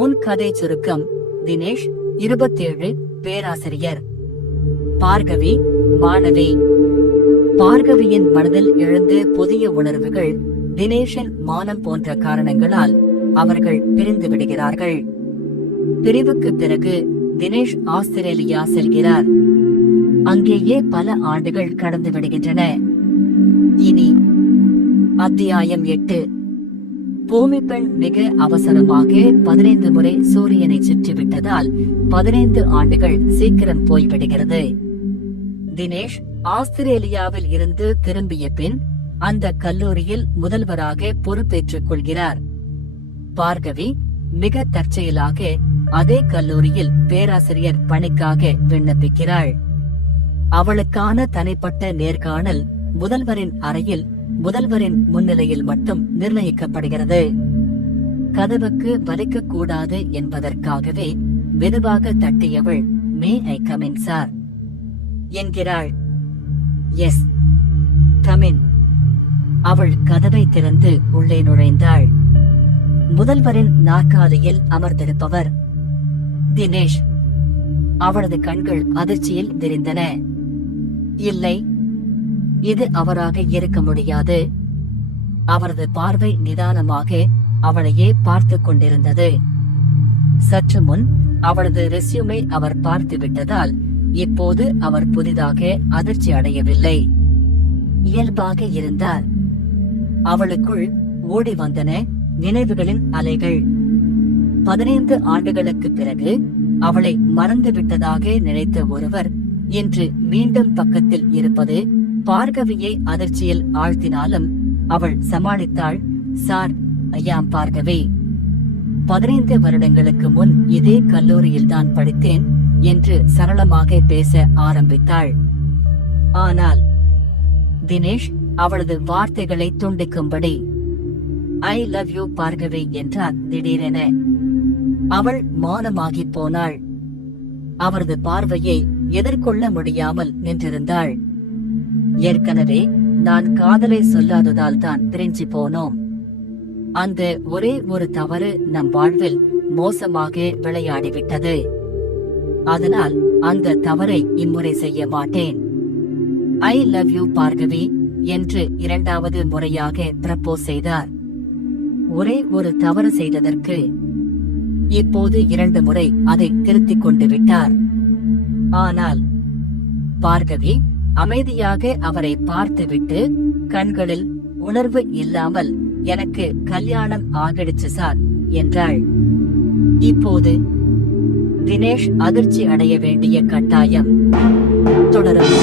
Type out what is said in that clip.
முன் கதை சுருக்கம். தினேஷ் 27, பேராசிரியர். பார்கவி மாணவி. பார்கவியின் மனதில் எழுந்து புதிய உணர்வுகள். தினேஷின் மானம் போன்ற காரணங்களால் அவர்கள் பிரிந்து விடுகிறார்கள். பிரிவுக்கு பிறகு தினேஷ் ஆஸ்திரேலியா செல்கிறார். அங்கேயே பல ஆண்டுகள் கடந்து விடுகின்றன. இனி அத்தியாயம் 8. பூமிப்பெண் மிக அவசரமாக 15 முறை சூரியனை சுற்றிவிட்டதால் 15 ஆண்டுகள் சீக்கிரம் போய்விடுகிறது. தினேஷ் ஆஸ்திரேலியாவில் இருந்து திரும்பிய பின் அந்த கல்லூரியில் முதல்வராக பொறுப்பேற்றுக் கொள்கிறார். பார்கவி மிக தற்செயலாக அதே கல்லூரியில் பேராசிரியர் பணிக்காக விண்ணப்பிக்கிறாள். அவளுக்கான தனிப்பட்ட நேர்காணல் முதல்வரின் அறையில் முதல்வரின் முன்னிலையில் மட்டும் நிர்ணயிக்கப்படுகிறது. கதவுக்கு வலிக்கக்கூடாது என்பதற்காகவே மெதுவாக தட்டியவள், may I come in sir என்கிறாள். Yes, come in. அவள் கதவை திறந்து உள்ளே நுழைந்தாள். முதல்வரின் நாற்காலியில் அமர்ந்திருப்பவர் தினேஷ். அவளது கண்கள் அதிர்ச்சியில் விரிந்தன. இல்லை, இது அவராக இருக்க முடியாது. அவரது பார்வை நிதானமாக அவளையே பார்த்து கொண்டிருந்தது. சற்று முன் அவளது ரெஸ்யூமை அவர் பார்த்து விட்டதால் இப்போது அவர் புதிதாக அதிர்ச்சி அடையவில்லை. இயல்பாக இருந்தார். அவளுக்குள் ஓடி வந்தன நினைவுகளின் அலைகள். 15 ஆண்டுகளுக்கு பிறகு அவளை மறந்துவிட்டதாக நினைத்த ஒருவர் இன்று மீண்டும் பக்கத்தில் இருப்பது பார்கவியை அதிர்ச்சியில் ஆழ்த்தினாலும் அவள் சமாளித்தாள். சார், ஐயாம் பார்கவி. 15 வருடங்களுக்கு முன் இதே கல்லூரியில்தான் படித்தேன் என்று சரளமாக பேச ஆரம்பித்தாள். ஆனால் தினேஷ் அவளது வார்த்தைகளை துண்டிக்கும்படி, ஐ லவ் யூ பார்கவி என்றார் திடீரென. அவள் மௌனமாகி போனாள். அவரது பார்வையை எதிர்கொள்ள முடியாமல் நின்றிருந்தாள். ஏற்கனவே நான் காதலை சொல்லாததால் தான் பிரிஞ்சு போனோம். அந்த ஒரே ஒரு தவறு நம் வாழ்வில் மோசமாக விளையாடிவிட்டது. அதனால் அந்த தவறை இம்முறை செய்ய மாட்டேன். ஐ லவ் யூ பார்கவி என்று 2வது முறையாக ப்ரப்போஸ் செய்தார். ஒரே ஒரு தவறு செய்ததற்கு இப்போது 2 முறை அதை திருத்திக் கொண்டு விட்டார். ஆனால் பார்கவி அமைதியாக அவரை பார்த்துவிட்டு கண்களில் உணர்வு இல்லாமல், எனக்கு கல்யாணம் ஆகிடுச்சு சார் என்றாள். இப்போது தினேஷ் அதிர்ச்சி அடைய வேண்டிய கட்டாயம் தொடரும்.